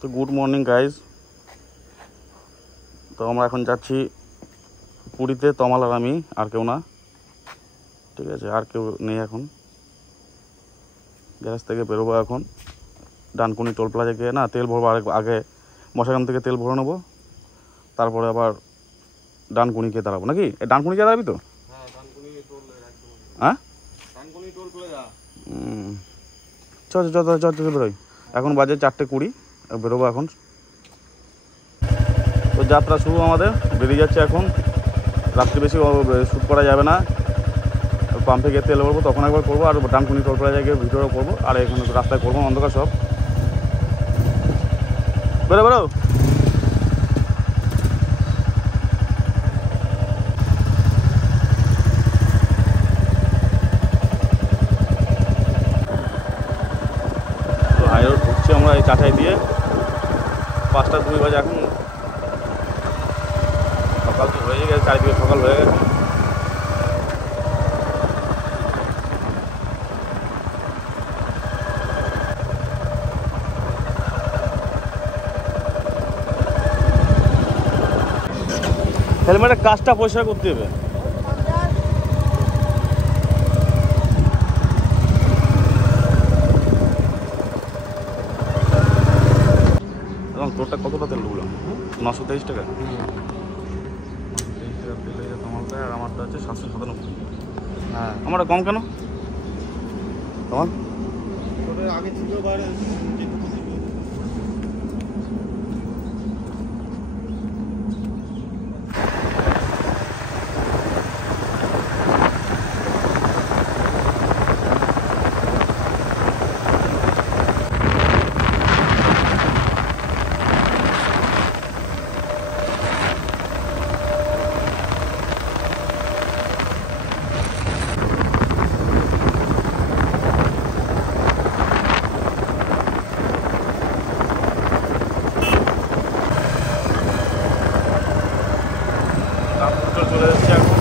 তো good morning guys. তো আমরা এখন যাচ্ছি পুরীতে, তমাল আর আমি, আর কেউ না, ঠিক আছে, আর কেউ নেই। এখন গ্যারেজ থেকে বেরোবো, এখন ডানকুনি টোল প্লাজা গিয়ে না তেল ভরবো, আগে মশাগ্রাম থেকে তেল ভরে নেবো, তারপরে আবার ডানকুনি গিয়ে দাঁড়াবো। নাকি ডানকুনি গিয়ে দাঁড়াবি তো? হ্যাঁ, চল বেরোই। এখন বাজে 4:20, বেরোবো এখন। তো যাত্রা শুরু আমাদের, বেরিয়ে যাচ্ছে এখন। রাত্রি বেশি শ্যুট করা যাবে না, পাম্পে গিয়ে তেল ভরবো, তখন একবার করবো, আর ডানকুনি টোল প্লাজা গিয়ে ভিডিওও করবো, আর এখানে রাস্তায় করবো, অন্ধকার সব। বেরো হাই রোড ঢুকছি আমরা এই চাটাই দিয়ে। 5:02 বাজে এখন। সকাল তো হয়ে গেছে, চারিদিকে সকাল হয়ে গেছে। হেলমেটের কাজটা পরিষ্কার করতে হবে। এবং তোরটা কতটা তেল ঢুকলাম? 923 টাকা। 923 টাকা তেল হয়ে গেছে আমারটা, আর আমারটা হচ্ছে 797। হ্যাঁ, আমারটা কম কেন তোমার? আগে ছিল বাইরে। চলে যাচ্ছে এখন।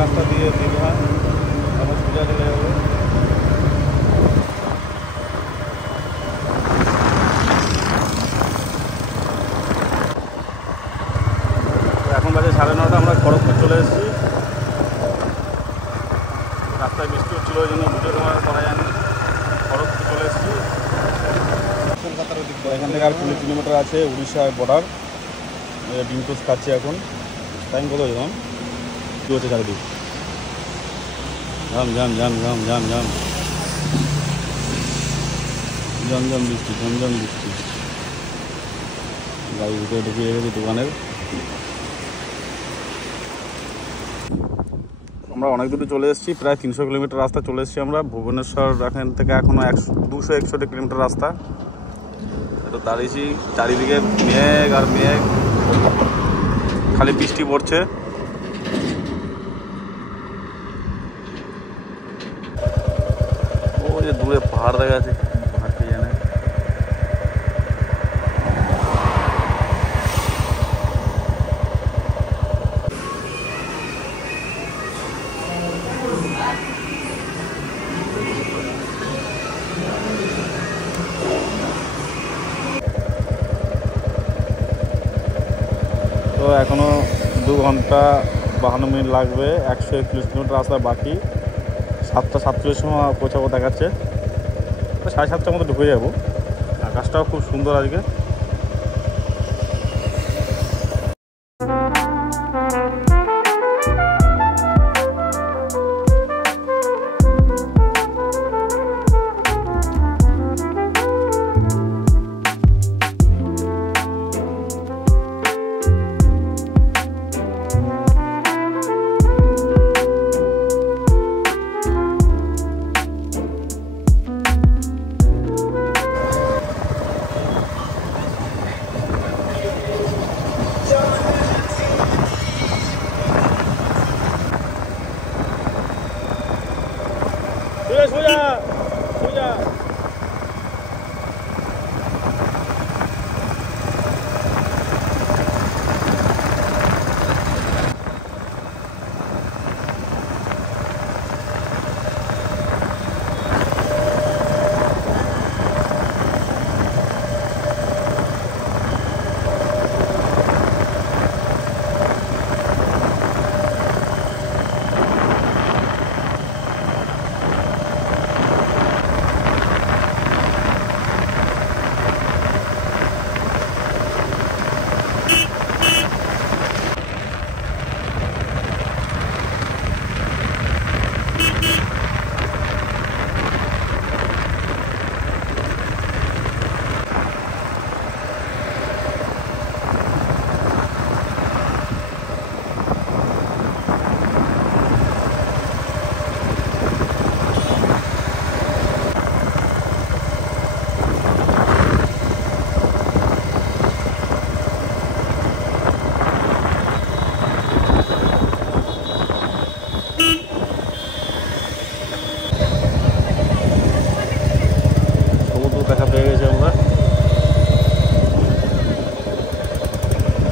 রাস্তা দিয়ে দীঘা, আমার সোজা চলে যাবো। এখন বাজে 9:30, আমরা খড়গপুর চলে এসেছি। রাস্তায় বৃষ্টি হচ্ছিলো, ওই জন্য ভিডিও তোমার করা যায়নি। খড়গপুর চলে এসেছি। কলকাতার ওদিক এখান থেকে আর 20 কিলোমিটার আছে উড়িষ্যার বর্ডার। ডিম টোস্ট খাচ্ছি এখন। টাইম কত হয়েছে? কী হচ্ছে চারিদিক? ঝমঝম বৃষ্টি, গাড়ি ভিতরে ঢুকিয়ে গেছি দোকানের। আমরা অনেক দূরে চলে এসেছি, প্রায় 300 কিলোমিটার রাস্তা চলে এসেছি আমরা। ভুবনেশ্বর এখান থেকে এখনও 261 কিলোমিটার রাস্তা। এটা দাঁড়িয়েছি, চারিদিকে মেঘ আর মেঘ, খালি বৃষ্টি পড়ছে। ও যে দূরে পাহাড় দেখা যাচ্ছে, পাহাড় কে জানে। তো এখনো 2 ঘন্টা 52 মিনিট লাগবে, 141 কিলোমিটার রাস্তা বাকি। 7:47 সময় পৌঁছাবো দেখাচ্ছে। 7:30টার মধ্যে ঢুকে যাবো। আকাশটাও খুব সুন্দর আজকে।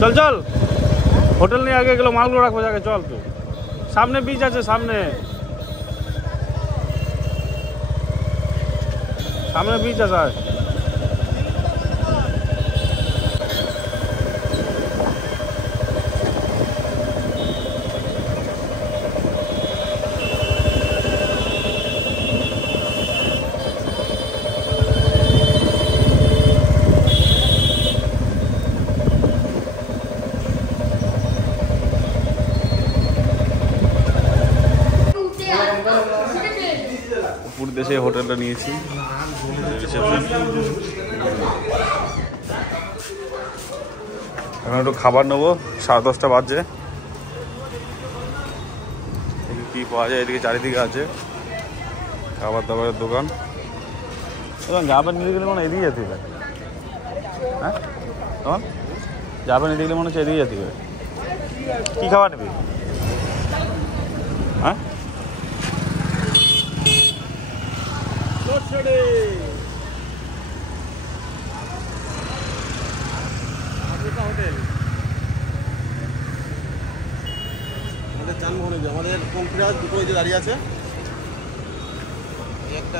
চল চল, হোটেল নিয়ে আগে গেলো, মালগুলো রাখবো আগে, চল তুই। সামনে বিচ আছে, সামনে সামনে বিচ আছে। উপর দেশে হোটেলটা নিয়েছি, এখন একটু খাবার নেবো, 10:30 বাজছে। কি পাওয়া যায় এদিকে, চারিদিকে আছে খাবার দাবারের দোকান। এবং জাপান নিতে গেলে মনে হয় এদিকে যেতে হবে। হ্যাঁ তখন জাপান নিতে গেলে মনে হচ্ছে এদিকে যেতে হবে। কী খাবার নেবি? হ্যাঁ হোটেল আমাদের চানমোহনে, আমাদের কম্পিউটার দুটো দাঁড়িয়ে আছে, একটা